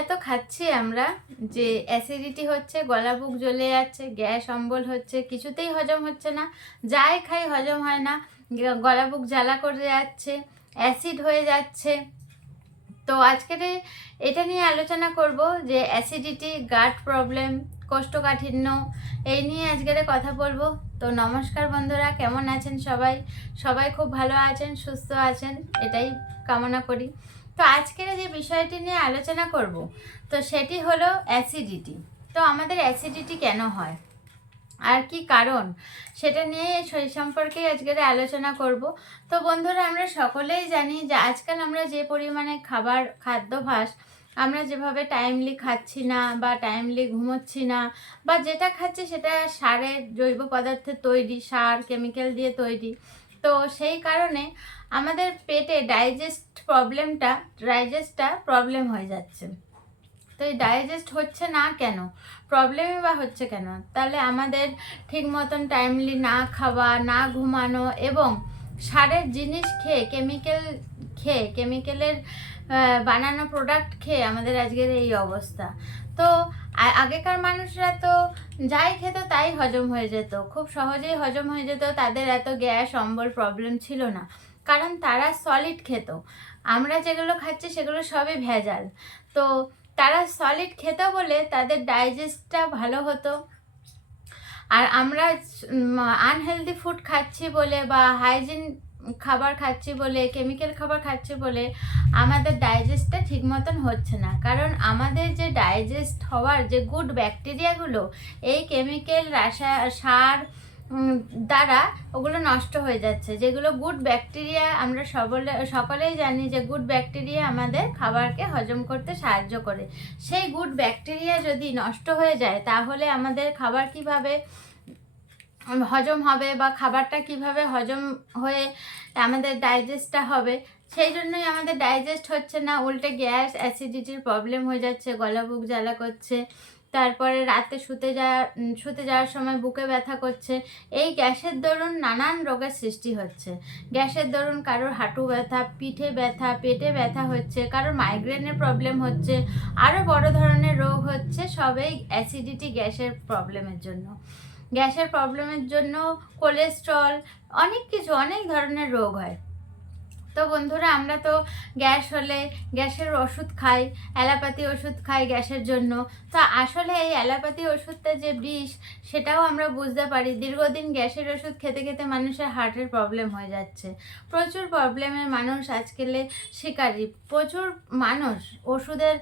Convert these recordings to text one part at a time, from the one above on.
এত খাচ্ছি আমরা যে অ্যাসিডিটি হচ্ছে, গলা বুক জ্বলে যাচ্ছে, গ্যাস অম্বল হচ্ছে, কিছুতেই হজম হচ্ছে না। যাই খাই হজম হয় না, গলা বুক জ্বালা করে যাচ্ছে, অ্যাসিড হয়ে যাচ্ছে। তো আজকের এটা নিয়ে আলোচনা করব যে অ্যাসিডিটি, গাট প্রবলেম, কোষ্ঠকাঠিন্য, এই নিয়ে আজকের কথা বলবো। তো নমস্কার বন্ধুরা, কেমন আছেন সবাই? সবাই খুব ভালো আছেন, সুস্থ আছেন, এটাই কামনা করি। তো আজকের যে বিষয়টি নিয়ে আলোচনা করব, তো সেটি হলো অ্যাসিডিটি। তো আমাদের অ্যাসিডিটি কেন হয় আর কি কারণ, সেটা নিয়ে সেই সম্পর্কেই আজকের আলোচনা করব। তো বন্ধুরা, আমরা সকলেই জানি যে আজকাল আমরা যে পরিমাণে খাদ্যাভ্যাস, আমরা যেভাবে টাইমলি খাচ্ছি না বা টাইমলি ঘুমোচ্ছি না, বা যেটা খাচ্ছি সেটা সারের, জৈব পদার্থের তৈরি, সার কেমিক্যাল দিয়ে তৈরি। তো সেই কারণে আমাদের পেটে ডাইজেস্টটা প্রবলেম হয়ে যাচ্ছে। তো এই ডাইজেস্ট হচ্ছে না কেন, প্রবলেমই বা হচ্ছে কেন? তাহলে আমাদের ঠিক মতন টাইমলি না খাওয়া, না ঘুমানো এবং সারের জিনিস খেয়ে, কেমিক্যালের বানানো প্রোডাক্ট খেয়ে আমাদের আজকের এই অবস্থা। তো আগেকার মানুষরা তো যাই খেত তাই হজম হয়ে যেত, খুব সহজেই হজম হয়ে যেত, তাদের এত গ্যাস অম্বল প্রবলেম ছিল না, কারণ তারা সলিড খেত। আমরা যেগুলো খাচ্ছি সেগুলো সবই ভেজাল। তো তারা সলিড খেত বলে তাদের ডাইজেস্টটা ভালো হতো। আর আমরা আনহেলদি ফুড খাচ্ছি বলে বা হাইজিন খাবার খাচ্ছি বলে, কেমিক্যাল খাবার খাচ্ছি বলে আমাদের ডাইজেস্টটা ঠিক মতন হচ্ছে না। কারণ আমাদের যে ডাইজেস্ট হওয়ার যে গুড ব্যাকটেরিয়াগুলো এই কেমিক্যাল সার দ্বারা ওগুলো নষ্ট হয়ে যাচ্ছে। যেগুলো গুড ব্যাকটেরিয়া, আমরা সকলেই জানি যে গুড ব্যাকটেরিয়া আমাদের খাবারকে হজম করতে সাহায্য করে। সেই গুড ব্যাকটেরিয়া যদি নষ্ট হয়ে যায় তাহলে আমাদের খাবার কিভাবে হজম হবে বা খাবারটা কিভাবে হজম হয়ে আমাদের ডাইজেস্টটা হবে? সেই জন্যই আমাদের ডাইজেস্ট হচ্ছে না, উল্টে গ্যাস অ্যাসিডিটির প্রবলেম হয়ে যাচ্ছে, গলা বুক জ্বালা করছে, তারপরে রাতে শুতে যাওয়ার সময় বুকে ব্যথা করছে। এই গ্যাসের দরুন নানান রোগের সৃষ্টি হচ্ছে। গ্যাসের দরুন কারোর হাঁটু ব্যথা, পিঠে ব্যথা, পেটে ব্যথা হচ্ছে, কারোর মাইগ্রেনের প্রবলেম হচ্ছে, আরও বড় ধরনের রোগ হচ্ছে, সবই অ্যাসিডিটি, গ্যাসের প্রবলেমের জন্য। গ্যাসের প্রবলেমের জন্য কোলেস্ট্রল, অনেক কিছু, অনেক ধরনের রোগ হয়। তো বন্ধুরা, আমরা তো গ্যাস হলে গ্যাসের ওষুধ খাই, অ্যালোপ্যাথি ওষুধ খাই গ্যাসের জন্য। তো আসলে এই অ্যালোপ্যাথি ওষুধটা যে বিষ, সেটাও আমরা বুঝতে পারি। দীর্ঘদিন গ্যাসের ওষুধ খেতে খেতে মানুষের হার্টের প্রবলেম হয়ে যাচ্ছে। প্রচুর প্রবলেমের মানুষ আজকালে শিকারী। প্রচুর মানুষ ওষুধের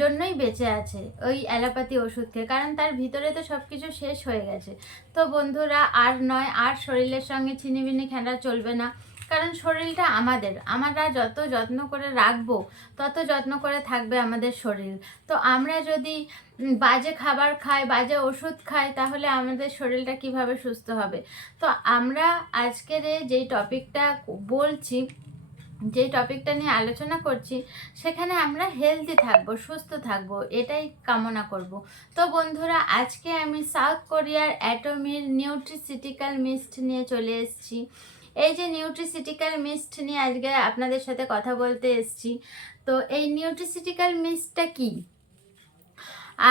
জন্যই বেঁচে আছে, ওই অ্যালোপ্যাথি ওষুধ খেয়ে, কারণ তার ভিতরে তো সব কিছু শেষ হয়ে গেছে। তো বন্ধুরা, আর শরীরের সঙ্গে ছিনিমিনি খেলা চলবে না। কারণ শরীরটা আমরা যত যত্ন করে রাখবো তত যত্ন করে থাকবে আমাদের শরীর। তো আমরা যদি বাজে খাবার খাই, বাজে ওষুধ খাই, তাহলে আমাদের শরীরটা কিভাবে সুস্থ হবে? তো আমরা আজকের যেই টপিকটা বলছি, যেই টপিকটা নিয়ে আলোচনা করছি, সেখানে আমরা হেলদি থাকবো, সুস্থ থাকবো, এটাই কামনা করব। তো বন্ধুরা, আজকে আমি সাউথ কোরিয়ার অ্যাটোমির নিউট্রিসিটিক্যাল মিস্ট নিয়ে চলে এসেছি। এই যে নিউট্রিসিটিক্যাল মিস্ট নিয়ে আজকে আপনাদের সাথে কথা বলতে এসেছি। তো এই নিউট্রিসিটিক্যাল মিস্টটা কি,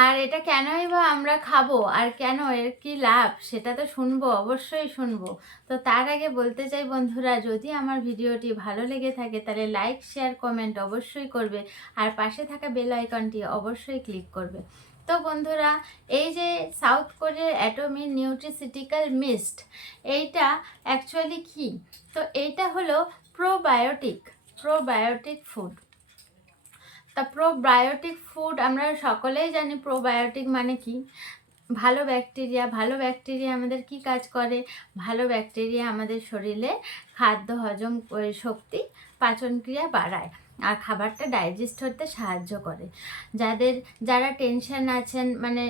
আর এটা কেনই বা আমরা খাবো, আর কেন, এর কি লাভ, সেটা তো শুনবো, অবশ্যই শুনবো। তো তার আগে বলতে চাই বন্ধুরা, যদি আমার ভিডিওটি ভালো লেগে থাকে তাহলে লাইক, শেয়ার, কমেন্ট অবশ্যই করবে, আর পাশে থাকা বেল আইকনটি অবশ্যই ক্লিক করবে। তো বন্ধুরা, এই যে সাউথ কোরিয়ার অ্যাটোমিক নিউট্রিসিটিক্যাল মিস্ট, এইটা অ্যাকচুয়ালি কি? তো এইটা হলো প্রোবায়োটিক ফুড। তা প্রোবায়োটিক ফুড আমরা সকলেই জানি। প্রোবায়োটিক মানে কি? ভালো ব্যাকটেরিয়া আমাদের কি কাজ করে? ভালো ব্যাকটেরিয়া আমাদের শরীরে খাদ্য হজম শক্তি, পাচনক্রিয়া বাড়ায়, আর খাবারটা ডাইজেস্ট হতে সাহায্য করে। যারা টেনশন আছেন, মানে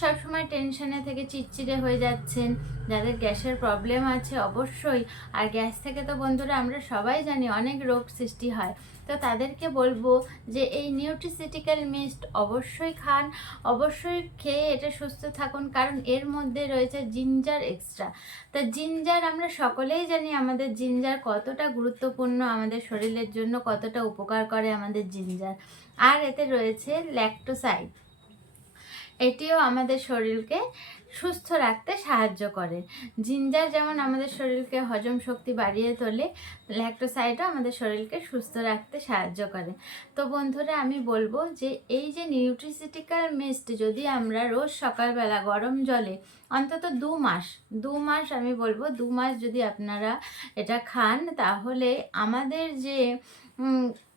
সবসময় টেনশনে থেকে চিড়চিড়ে হয়ে যাচ্ছেন, যাদের গ্যাসের প্রবলেম আছে অবশ্যই, আর গ্যাস থেকে তো বন্ধুরা আমরা সবাই জানি অনেক রোগ সৃষ্টি হয়। তো তাদেরকে বলবো যে এই নিউট্রিসিটিক্যাল মিস্ট অবশ্যই খান, অবশ্যই খেয়ে এটা সুস্থ থাকুন, কারণ এর মধ্যে রয়েছে জিঞ্জার এক্সট্রা। তা জিঞ্জার আমরা সকলেই জানি আমাদের জিঞ্জার কতটা গুরুত্বপূর্ণ, আমাদের শরীরের জন্য কতটা উপকার করে আমাদের জিঞ্জার। আর এতে রয়েছে ল্যাকটোসাইড, এটিও আমাদের শরীরকে সুস্থ রাখতে সাহায্য করে। জিঞ্জার যেমন আমাদের শরীরকে হজম শক্তি বাড়িয়ে তোলে, ল্যাকটোসাইডও আমাদের শরীরকে সুস্থ রাখতে সাহায্য করে। তো বন্ধুরা আমি বলবো যে এই যে নিউট্রিসিটিক্যাল মিস্ট যদি আমরা রোজ সকালবেলা গরম জলে অন্তত 2 মাস আমি বলবো 2 মাস যদি আপনারা এটা খান, তাহলে আমাদের যে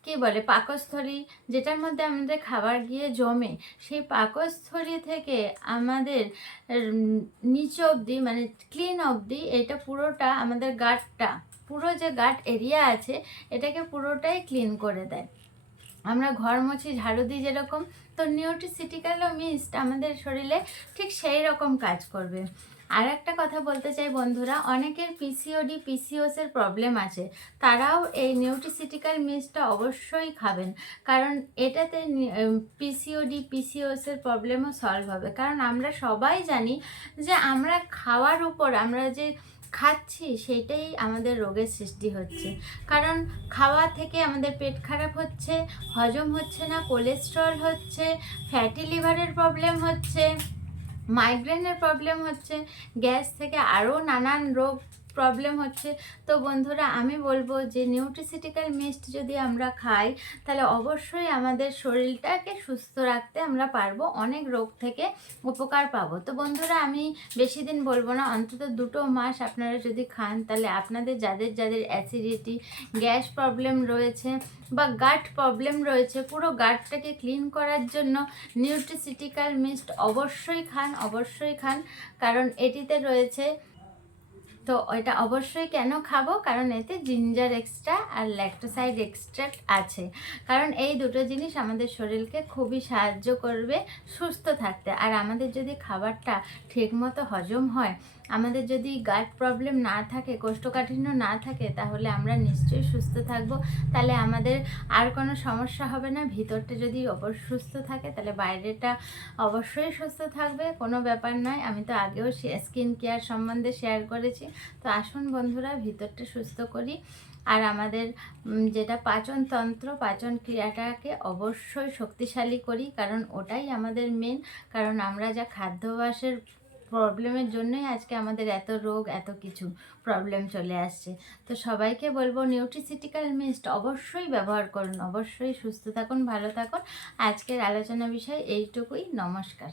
কি বলে পাকস্থলী, যেটার মধ্যে আমাদের খাবার গিয়ে জমে, সেই পাকস্থলী থেকে আমাদের নিচ অবধি মানে ক্লিন অবধি, এটা পুরোটা আমাদের গাটটা, পুরো যে গাট এরিয়া আছে এটাকে পুরোটাই ক্লিন করে দেয়। আমরা ঘর মুছি, ঝাড়ু দিই যেরকম, তো নিউট্রিসিটিক্যাল মিস্ট আমাদের শরীরে ঠিক সেই রকম কাজ করবে। আর একটা কথা বলতে চাই বন্ধুরা, অনেকের পিসিওডি পিসিওসের প্রবলেম আছে, তারাও এই নিউট্রিসিটিক্যাল মিস্টটা অবশ্যই খাবেন, কারণ এটাতে পিসিওডি পিসিওসের প্রবলেমও সলভ হবে। কারণ আমরা সবাই জানি যে আমরা খাওয়ার উপর, আমরা যে খাচ্ছি সেটাই আমাদের রোগের সৃষ্টি হচ্ছে। কারণ খাওয়া থেকে আমাদের পেট খারাপ হচ্ছে, হজম হচ্ছে না, কোলেস্ট্রল হচ্ছে, ফ্যাটি লিভারের প্রবলেম হচ্ছে, মাইগ্রেনের প্রবলেম হচ্ছে, গ্যাস থেকে আরও নানান রোগ প্রবলেম হচ্ছে। তো বন্ধুরা আমি বলবো যে নিউট্রিসিটিক্যাল মিস্ট যদি আমরা খাই, তাহলে অবশ্যই আমাদের শরীরটাকে সুস্থ রাখতে আমরা পারবো, অনেক রোগ থেকে উপকার পাবো। তো বন্ধুরা আমি বেশি দিন বলবো না, অন্তত 2 মাস আপনারা যদি খান, তাহলে আপনাদের যাদের যাদের অ্যাসিডিটি, গ্যাস প্রবলেম রয়েছে বা গাট প্রবলেম রয়েছে, পুরো গাটটাকে ক্লিন করার জন্য নিউট্রিসিটিক্যাল মিস্ট অবশ্যই খান, কারণ এটিতে রয়েছে। তো এটা অবশ্যই কেন খাবো, কারণ এতে জিঞ্জার এক্সট্রা আর ল্যাকটোসাইড এক্সট্রাক্ট আছে। কারণ এই দুটো জিনিস আমাদের শরীরকে খুবই সাহায্য করবে সুস্থ থাকতে। আর আমাদের যদি খাবারটা ঠিকমতো হজম হয়, আমাদের যদি গাট প্রবলেম না থাকে, কোষ্ঠকাঠিন্য না থাকে, তাহলে আমরা নিশ্চয়ই সুস্থ থাকবো। তাহলে আমাদের আর কোনো সমস্যা হবে না। ভিতরটা যদি সুস্থ থাকে, তাহলে বাইরেটা অবশ্যই সুস্থ থাকবে, কোনো ব্যাপার নয়। আমি তো আগেও স্কিন কেয়ার সম্বন্ধে শেয়ার করেছি। তো আসুন বন্ধুরা ভিতরটা সুস্থ করি, আর আমাদের যেটা পাচনতন্ত্র, পাচন ক্রিয়াটাকে অবশ্যই শক্তিশালী করি, কারণ ওটাই আমাদের মেন। কারণ আমরা যা খাদ্যাভ্যাসের প্রবলেমের জন্যই আজকে আমাদের এত রোগ, এত কিছু প্রবলেম চলে আসছে। তো সবাইকে বলবো নিউট্রিসিটিক্যাল মিস্ট অবশ্যই ব্যবহার করুন, অবশ্যই সুস্থ থাকুন, ভালো থাকুন। আজকের আলোচনা বিষয় এইটুকুই। নমস্কার।